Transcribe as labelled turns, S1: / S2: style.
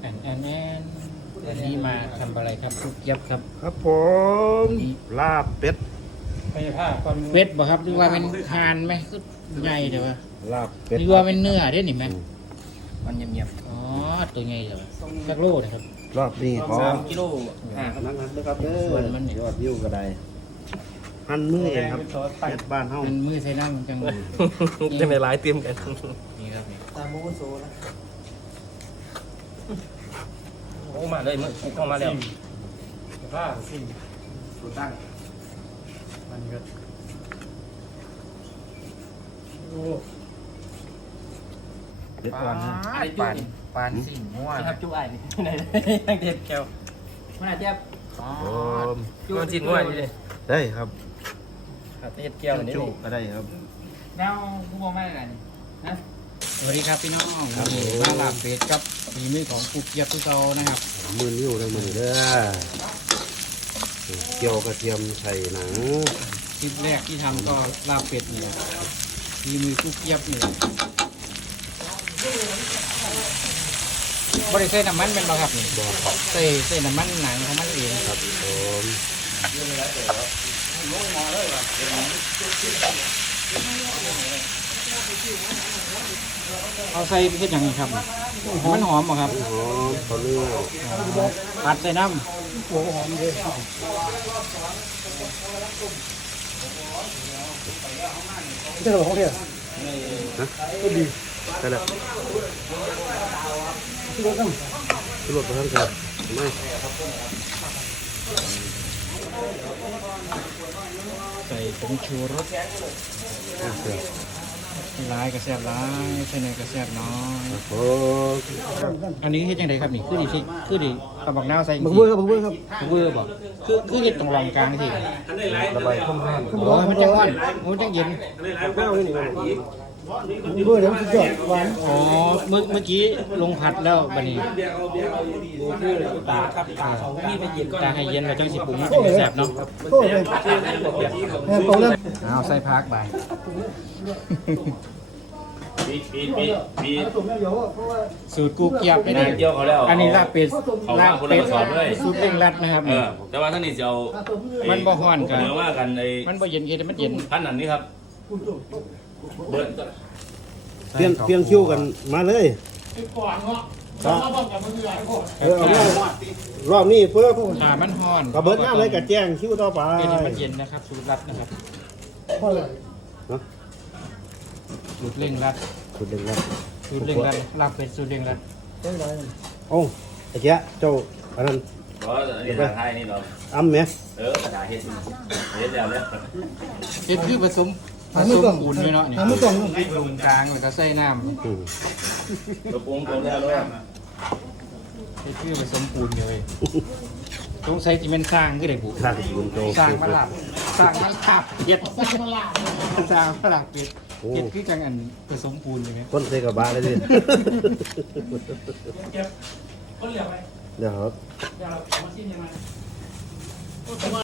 S1: แอนวันนี้มาทำอะไรครับลูกยับครับ
S2: ครับผมลาบเป็ด
S3: พยาผ้าก่อน
S1: เป็ดบ่ครับหรือว่าเป็นทานไหมคือใหญ่เดี๋ยวว่า
S2: ลาบเป็ด
S1: หรือว่าเป็นเนื้อเด้นี่ไหม
S3: มันเงียบ
S1: อ๋อตัวใหญ่เดี๋ยวสักโลนะครับ
S2: รอบนี้ขอ
S3: ๆกิโลห่างกัน
S2: นักๆนะครับเด้อ
S1: ส่วนมันนี่
S2: ยอดวิวก็ได้หั่นมือเองครับเป็ดบ้านเฮา
S1: มันมือใส่น้ำจัง
S3: จะไม่ร้ายเตรียมกัน
S1: นี่ครับนี่
S4: ตามโมโซนะ
S3: โอ้มาเลยมึงต้องมาแล้ว
S4: ผ้าสิ่ง
S3: ตัวตั้ง
S4: มันก็โอ้
S2: เด็ดอ่อนนะ
S1: ปานสิ่งมั่ว
S3: ครับจุ๊ไอ้ไหนยังเด็ดแก้ว
S1: มันอาจจะอ๋อ
S2: ผม
S3: มันจินง่วยดิ
S2: ได้ครับ
S3: เด็ดแก้วนี่
S2: จุก็ได้ครับ
S1: แล้วกูบอกไม่ได้นะสวัสดีครับพี่น้องวันนี้มาลาบเป็ดกับมีมือของกุ๊กยับทุกเตานะครับ
S2: มือวิวได้มือเด้อเกี่ยวกระเทียมใส่หนัง
S1: คลิปแรกที่ทำก็ลาบเป็ดนี่แหละมีมือกุ๊กยับนี่แหละบริเวณน้ำมันเป็นบ่ครับนี่
S2: บอกครับ
S1: ใส่น้ำมันหนังของมันเอง
S2: ครับผม
S1: เอาใส่เพ็ดอย่างนี้ครับมันหอมบ่ครับ
S2: หอมข้าวเหนียว
S1: ผัดใส่น้
S4: โหหอมเลย
S2: เจ้าของเนี่ยฮะก็ดีใช่แล้วที่รถไปทางครับไม่
S1: ำใส่ผงชูรส
S2: เสีย
S1: ร้ายกระแซบร้ายใส่เนยกระแซบน้อย
S2: ครับผม
S1: อันนี้เฮ็ดยังไงครับนี่คือดีกระบอกน้าวใส่
S2: บักเบอร์ครับบักเบอร์ครับ
S1: เวอร์บ่คือเฮ็ดตรงรองกลางสิ
S2: ระบายข้ามห้าม
S1: โอ้ยมันจังร้อนมันจังเย็น
S2: แก้วนี่นี่
S4: เบอร์เดี๋ยวมันสุดยอดหวาน
S1: อ๋อเมื่อกี้ลงผัดแล้วบัดนี้
S3: ตาครับตาเขามีไปเย็นก่อน
S1: ตาให้เย็นแล้วจังสิปรุงมันจังแซ่บเนาะ
S4: โอ้ยแม่โตแล้ว
S1: เอาใส่พักไป
S4: ตุ่มแล้วเดี๋ยวเพราะว่า
S1: สูตรกูเกียบไม่
S5: นา
S1: ได้
S5: ยเกี่ยวเขาแล้ว
S1: อันนี้ลาบเป็ด
S5: เขาว่าคนละกระสอบเลย
S1: สูตรเร่งรัดนะครับ
S5: แต่ว่าท่านนี่จะเอา
S1: มันบ่ฮ้อนกัน
S5: เนื้อว่ากันไอ้
S1: มันบ่เย็นเกินมันเย็น
S5: ท่านนั้นนี่ครับเบิร์ด
S2: เปลี่ยนคิวกันมาเลย
S4: ก่อนเนาะ
S2: รอบนี้เพิ่ม
S1: ถ้ามันฮ้อน
S2: กระเบิดน้ำเลยกับแจ้งคิวต่อไป
S1: เกินให้มันเย็นนะครับสูตรรัดนะครับ
S4: เพราะอะไร
S1: สูตรเร่งรัด
S2: สุดเด่นครับ
S1: สูตรเร่งรัดลาบเป็ดสูตรเร่งรัด
S4: ต้องไร
S2: โอ้ไอ้เจ้าเจ้าอันนั้น
S5: เพราะอันนี้ทางไทยนี่เรา
S2: อ้ำไหม
S5: กระดาษเฮ็ดแล้วเนี่ย
S1: เฮ็ดคือผสมปูนด้วยเนาะนี่
S4: ทำไม่ตรง
S1: ลงกลางแล้วก็ใส่น้
S2: อืม
S5: ตัวปรุงตรงแล้วเลย
S1: ำเฮ็ดคือผสมปูนเลยต้องใส่ที่มันสร้างคือได้บุ
S2: สร้างบุญโต
S1: สร้างมาลาบสร้างมาลาบเฮ็ดสร้างมาลาบสร้างมาลาบเป็ดเฮ็ดคือจังอันผสมปูนเลยไหม
S2: คนใส่กระบะเลยดิ
S4: คนเหลือไป
S2: เดี๋ยวครับ
S4: เดี๋ยวเรามาชิมยังไง